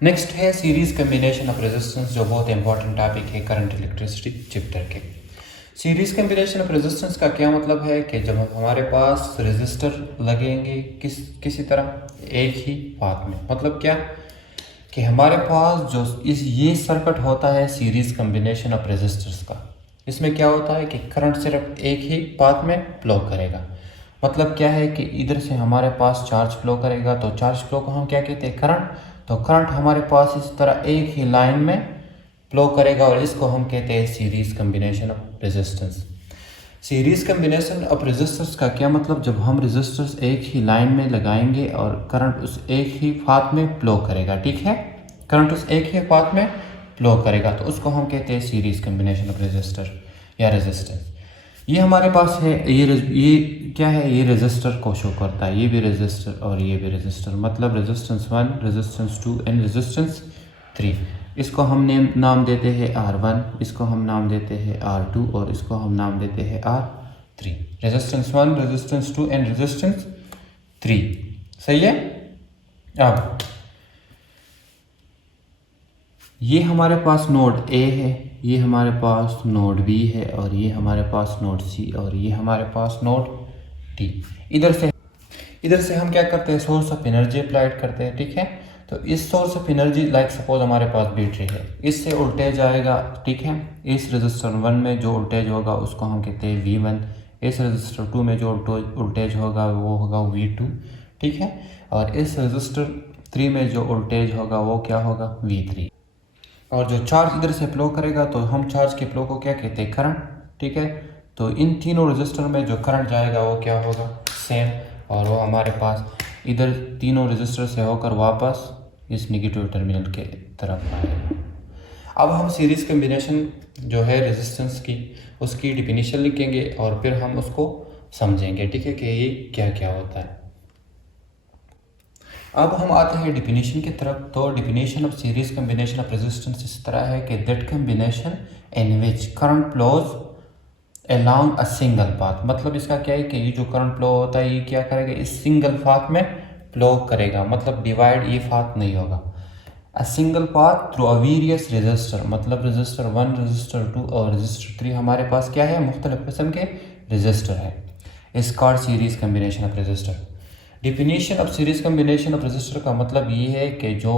Next है series combination of resistance, जो बहुत इंपॉर्टेंट टॉपिक है करंट इलेक्ट्रिसिटी चैप्टर के। सीरीज कम्बिनेशन ऑफ रेजिस्टेंस का क्या मतलब है कि जब हमारे पास रेजिस्टर लगेंगे किसी तरह एक ही पाथ में, मतलब क्या कि हमारे पास जो ये सर्किट होता है सीरीज कम्बिनेशन ऑफ रेजिस्टर्स का, इसमें क्या होता है कि करंट सिर्फ एक ही पाथ में फ्लो करेगा। मतलब क्या है कि इधर से हमारे पास चार्ज फ्लो करेगा, तो चार्ज फ्लो को हम क्या कहते हैं, करंट। तो करंट हमारे पास इस तरह एक ही लाइन में फ्लो करेगा और इसको हम कहते हैं series combination of resistance. Series combination of resistors का क्या मतलब, जब हम रेजिस्टर्स एक ही लाइन में लगाएंगे और करंट उस एक ही पाथ में फ्लो करेगा, ठीक है, करंट उस एक ही पाथ में फ्लो करेगा, तो उसको हम कहते हैं सीरीज कम्बिनेशन ऑफ रेजिस्टर या रेजिस्टेंस। ये हमारे पास है, ये क्या है, ये रेजिस्टर को शो करता है, ये भी रेजिस्टर और ये भी रेजिस्टर, मतलब रेजिस्टेंस 1, रेजिस्टेंस 2 एंड रेजिस्टेंस 3। इसको हम नाम देते हैं R1, इसको हम नाम देते हैं R2 और इसको हम नाम देते हैं R3। Resistance 1, resistance 2 and resistance 3, सही है। अब ये हमारे पास नोड A है, ये हमारे पास नोड B है और ये हमारे पास नोड C और ये हमारे पास नोड D। इधर से हम क्या करते हैं, सोर्स ऑफ एनर्जी अप्लाइड करते हैं, ठीक है। तो इस source of energy like suppose हमारे पास बैटरी है, इससे वोल्टेज आएगा, ठीक है। इस रेजिस्टर 1 में जो वोल्टेज होगा उसको हम कहते हैं V1, इस रेजिस्टर 2 में जो वोल्टेज होगा वो होगा V2, ठीक है, और इस रेजिस्टर 3 में जो वोल्टेज होगा वो क्या होगा, V3। और जो चार्ज इधर से फ्लो करेगा तो हम चार्ज के फ्लो को क्या कहते हैं, करंट, ठीक है। तो इन तीनों रेजिस्टर में जो करंट जाएगा वो क्या होगा, सेम, और वो हमारे पास इधर तीनों रेजिस्टर से होकर वापस इस नेगेटिव टर्मिनल के तरफ आएगा। अब हम सीरीज कम्बिनेशन जो है रेजिस्टेंस की, उसकी डिफिनीशन लिखेंगे और फिर हम उसको समझेंगे, ठीक है, कि ये क्या क्या होता है। अब हम आते हैं डिफिनीशन की तरफ। तो definition of series combination of resistance इस तरह है कि that combination in which current flows along a single path. मतलब इसका क्या है कि ये जो करंट फ्लो होता है ये क्या करेगा, इस सिंगल पाथ में फ्लो करेगा, मतलब डिवाइड ये पाथ नहीं होगा। A single path through a various resistor, मतलब रेजिस्टर 1, रेजिस्टर 2 और रेजिस्टर 3 हमारे पास क्या है, मुख्तलिफ किस्म के रेजिस्टर है। Is called series combination of resistor. Definition of series combination of resistor का मतलब ये है कि जो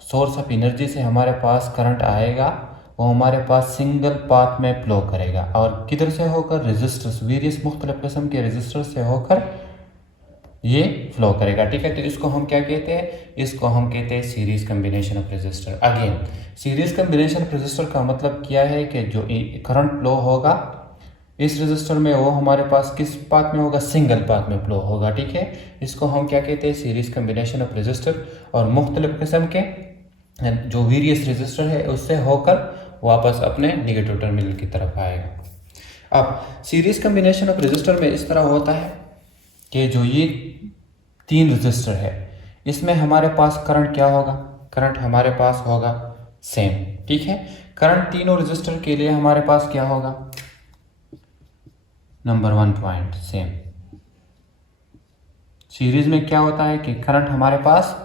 सोर्स ऑफ एनर्जी से हमारे पास करंट आएगा वो हमारे पास सिंगल पाथ में फ्लो करेगा और किधर से होकर, रेजिस्टर्स, वेरियस मुख्तलिफ किस्म के रेजिस्टर से होकर ये फ्लो करेगा, ठीक है। तो इसको हम क्या कहते हैं, इसको हम कहते हैं series combination of resistor. Again series combination of resistor का मतलब क्या है कि जो करंट फ्लो होगा इस रेजिस्टर में वो हमारे पास किस पाथ में होगा, सिंगल पाथ में फ्लो होगा, ठीक है। इसको हम क्या कहते हैं, सीरीज कम्बिनेशन ऑफ रेजिस्टर। और मुख्तलिफ किस्म के जो वेरियस रेजिस्टर है उससे होकर वापस अपने नेगेटिव टर्मिनल की तरफ आएगा। अब सीरीज कम्बिनेशन ऑफ रेजिस्टर में इस तरह होता है कि जो ये 3 रेजिस्टर है इसमें हमारे पास करंट क्या होगा, करंट हमारे पास होगा सेम, ठीक है। करंट तीनों रेजिस्टर के लिए हमारे पास क्या होगा, नंबर 1 पॉइंट सेम। सीरीज में क्या होता है कि करंट हमारे पास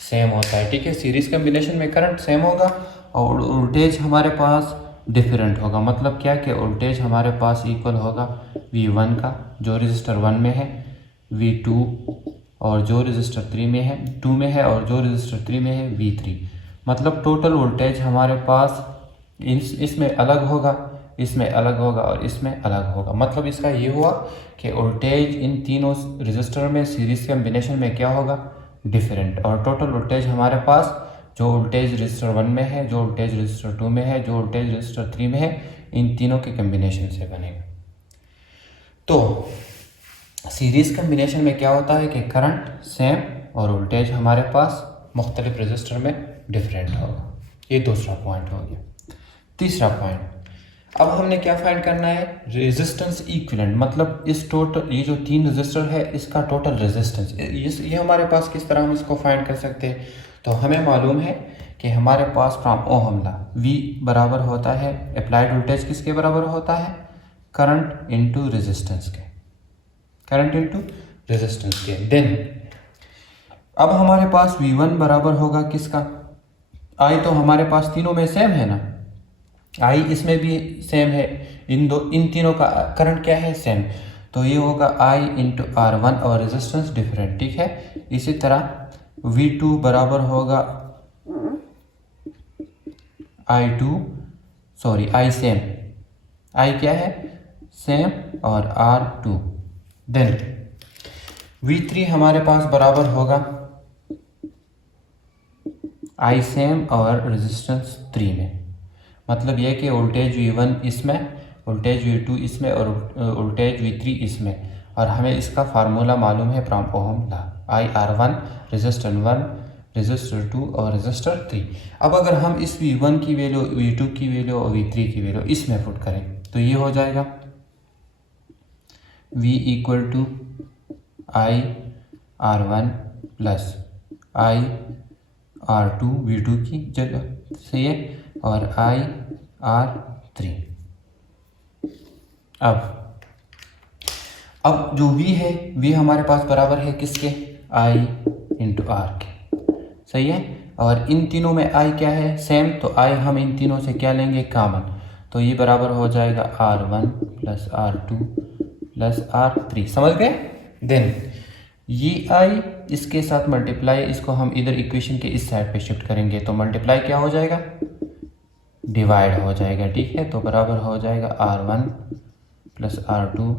सेम होता है, ठीक है। सीरीज कम्बिनेशन में करंट सेम होगा और वोल्टेज हमारे पास डिफरेंट होगा। मतलब क्या कि वोल्टेज हमारे पास इक्वल होगा V1 का जो रेजिस्टर 1 में है, V2 और जो रेजिस्टर 3 में है, 2 में है और जो रेजिस्टर 3 में है V3। मतलब टोटल वोल्टेज हमारे पास इसमें अलग होगा, इसमें अलग होगा और इसमें अलग होगा। मतलब इसका ये हुआ कि वोल्टेज इन तीनों रेजिस्टर में सीरीज कम्बिनेशन में क्या होगा, डिफरेंट, और टोटल वोल्टेज हमारे पास जो वोल्टेज रेजिस्टर 1 में है, जो वोल्टेज रेजिस्टर 2 में है, जो वोल्टेज रेजिस्टर 3 में है, इन तीनों के कम्बिनेशन से बनेगा। तो सीरीज कम्बिनेशन में क्या होता है कि करंट सेम और वोल्टेज हमारे पास मुख्तलिफ रेजिस्टर में डिफरेंट होगा। ये दूसरा पॉइंट हो गया। तीसरा पॉइंट, अब हमने क्या फाइंड करना है, रेजिस्टेंस इक्विवेलेंट। मतलब इस टोटल ये जो 3 रेजिस्टर है इसका टोटल रेजिस्टेंस, ये हमारे पास किस तरह हम इसको फाइंड कर सकते हैं। तो हमें मालूम है कि हमारे पास फ्रॉम ओहम लॉ V बराबर होता है, अप्लाइड वोल्टेज किसके बराबर होता है, करंट इनटू रेजिस्टेंस के, करंट इनटू रेजिस्टेंस के। देन अब हमारे पास V1 बराबर होगा किसका, आई तो हमारे पास तीनों में सेम है ना, आई इसमें भी सेम है, इन तीनों का करंट क्या है, सेम। तो ये होगा आई इंटू आर वन और रेजिस्टेंस डिफरेंट, ठीक है। इसी तरह वी टू बराबर होगा I two, sorry I same, I क्या है, सेम और R two. Then V three हमारे पास बराबर होगा आई सेम और रेजिस्टेंस 3 में, मतलब यह कि वोल्टेज V1 इसमें, वोल्टेज V2 इसमें और वोल्टेज V3 इसमें। और हमें इसका फार्मूला मालूम है from Ohm law, I R one, resistor 1, resistor 2 और रेजिस्टर 3। अब अगर हम इस V1 की वैल्यू, V2 की वैल्यू और V3 की वैल्यू इसमें पुट करें तो ये हो जाएगा V equal to I R one plus I R two, V2 की जगह से ये, और आई आर थ्री। अब जो V है, V हमारे पास बराबर है किसके, I इंटू आर के, सही है। और इन तीनों में I क्या है, सेम, तो I हम इन तीनों से क्या लेंगे, कॉमन। तो ये बराबर हो जाएगा R1 plus R2 plus R3, समझ गए। देन ये I इसके साथ मल्टीप्लाई, इसको हम इधर इक्वेशन के इस साइड पे शिफ्ट करेंगे तो मल्टीप्लाई क्या हो जाएगा, डिवाइड हो जाएगा, ठीक है। तो बराबर हो जाएगा R1 plus R2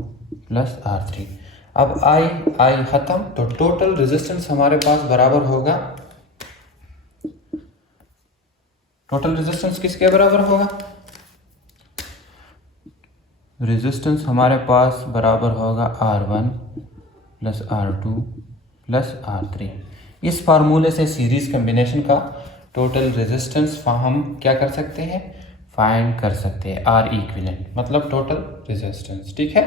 plus R3। अब आई ख़त्म, तो टोटल रेजिस्टेंस हमारे पास बराबर होगा, टोटल रेजिस्टेंस किसके बराबर होगा, रेजिस्टेंस हमारे पास बराबर होगा R1 plus R2 plus R3। इस फार्मूले से सीरीज कम्बिनेशन का टोटल रेजिस्टेंस हम क्या कर सकते हैं, फाइंड कर सकते हैं, आर इक्विवेलेंट मतलब टोटल रेजिस्टेंस, ठीक है।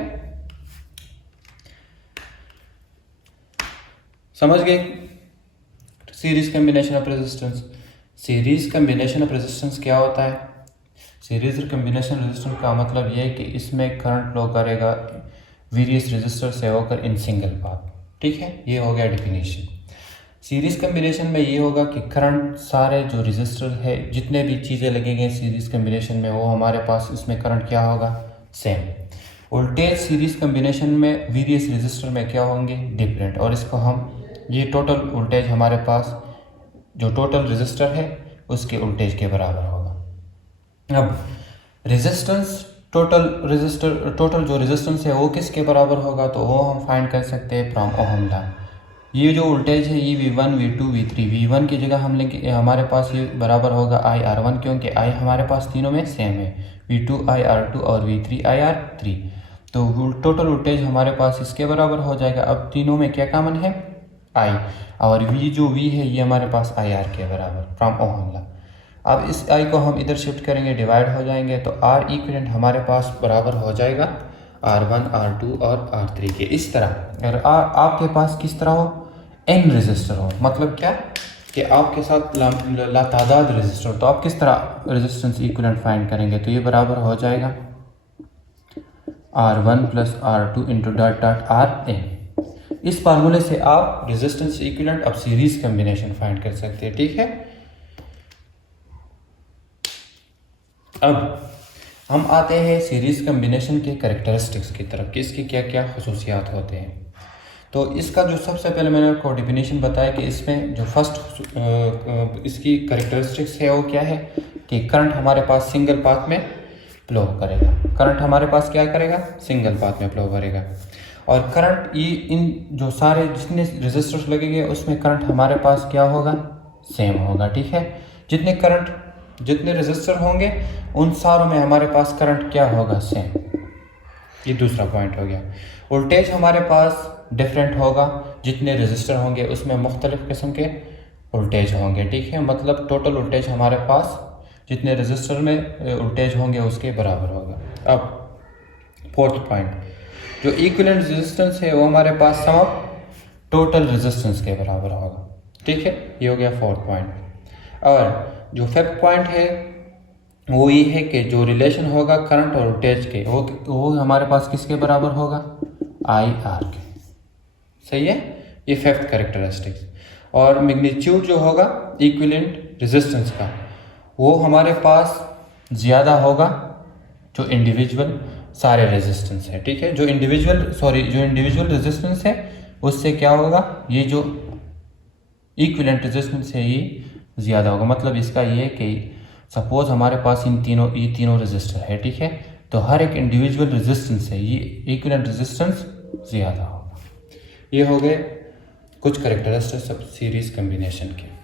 समझ गए series combination of resistance. Series combination of resistance क्या होता है, सीरीज कम्बिनेशन रेजिस्टेंस का मतलब यह है कि इसमें करंट फ्लो करेगा वेरियस रेजिस्टर से होकर इन सिंगल पाथ, ठीक है। ये हो गया डेफिनेशन। सीरीज कम्बिनेशन में ये होगा कि करंट सारे जो रेजिस्टर है, जितने भी चीज़ें लगेंगे सीरीज कम्बिनेशन में, वो हमारे पास इसमें करंट क्या होगा, सेम। वोल्टेज सीरीज कम्बिनेशन में वेरियस रेजिस्टर में क्या होंगे, डिफरेंट। और इसको हम, ये टोटल वोल्टेज हमारे पास जो टोटल रेजिस्टर है उसके वोल्टेज के बराबर होगा। अब रेजिस्टेंस, टोटल जो रेजिस्टेंस है वो किसके बराबर होगा, तो वो हम फाइंड कर सकते हैं फ्रॉम ओहम लॉ। ये जो वोल्टेज है ये V1, V2, V3, V1 की जगह हम लेंगे, हमारे पास ये बराबर होगा I R1, क्योंकि I हमारे पास तीनों में सेम है, V2 I R2 और V3 I R3। तो टोटल वोल्टेज हमारे पास इसके बराबर हो जाएगा। अब तीनों में क्या कॉमन है, I, और V जो V है ये हमारे पास IR के बराबर फ्रॉम ओहम लॉ। अब इस I को हम इधर शिफ्ट करेंगे, डिवाइड हो जाएंगे, तो R इक्विवेलेंट हमारे पास बराबर हो जाएगा R1, R2 और R3 के। इस तरह अगर आपके पास किस तरह हो, n रेजिस्टर हो, मतलब क्या कि आपके साथ लातादाद रेजिस्टर, तो आप किस तरह रेजिस्टेंस इक्विवेलेंट फाइंड करेंगे, तो ये बराबर हो जाएगा R1 plus R2 into dot dot Rn। इस फार्मूले से आप रेजिस्टेंस इक्विवेलेंट अब सीरीज कम्बिनेशन फाइंड कर सकते हैं, ठीक है। अब हम आते हैं सीरीज कम्बिनेशन के कैरेक्टरिस्टिक्स की तरफ कि इसकी क्या क्या खसूसियात होते हैं। तो इसका जो सबसे पहले मैंने आपको डेफिनेशन बताया कि इसमें जो फर्स्ट इसकी कैरेक्टरिस्टिक्स है वो क्या है कि करंट हमारे पास सिंगल पाथ में फ्लो करेगा, करंट हमारे पास क्या करेगा, सिंगल पाथ में फ्लो करेगा। और करंट ये इन जो सारे जितने रेजिस्टर्स लगेंगे उसमें करंट हमारे पास क्या होगा, सेम होगा, ठीक है। जितने रेजिस्टर होंगे उन सारों में हमारे पास करंट क्या होगा, सेम। ये दूसरा पॉइंट हो गया। वोल्टेज हमारे पास डिफरेंट होगा, जितने रेजिस्टर होंगे उसमें मुख्तलिफ किस्म के वोल्टेज होंगे, ठीक है। मतलब टोटल वोल्टेज हमारे पास जितने रेजिस्टर में वोल्टेज होंगे उसके बराबर होगा। अब फोर्थ पॉइंट, जो इक्विवेलेंट रेजिस्टेंस है वो हमारे पास सम ऑफ टोटल रेजिस्टेंस के बराबर होगा, ठीक है। ये हो गया फोर्थ पॉइंट। और जो फिफ्थ पॉइंट है वो ये है कि जो रिलेशन होगा करंट और वोल्टेज के, वो हमारे पास किसके बराबर होगा, आई आर के, सही है। ये फिफ्थ कैरेक्टरिस्टिक्स। और मैग्नीट्यूड जो होगा इक्विवेलेंट रेजिस्टेंस का वो हमारे पास ज़्यादा होगा जो इंडिविजुअल सारे रेजिस्टेंस है, ठीक है। जो इंडिविजुअल रेजिस्टेंस है उससे क्या होगा, ये जो इक्विवेलेंट रेजिस्टेंस है ये ज़्यादा होगा। मतलब इसका ये कि सपोज हमारे पास ये तीनों रेजिस्टर है, ठीक है, तो हर एक इंडिविजुअल रेजिस्टेंस है ये इक्विवेलेंट रेजिस्टेंस ज़्यादा होगा। ये हो गए कुछ कैरेक्टरिस्टिक्स ऑफ सीरीज कम्बिनेशन के।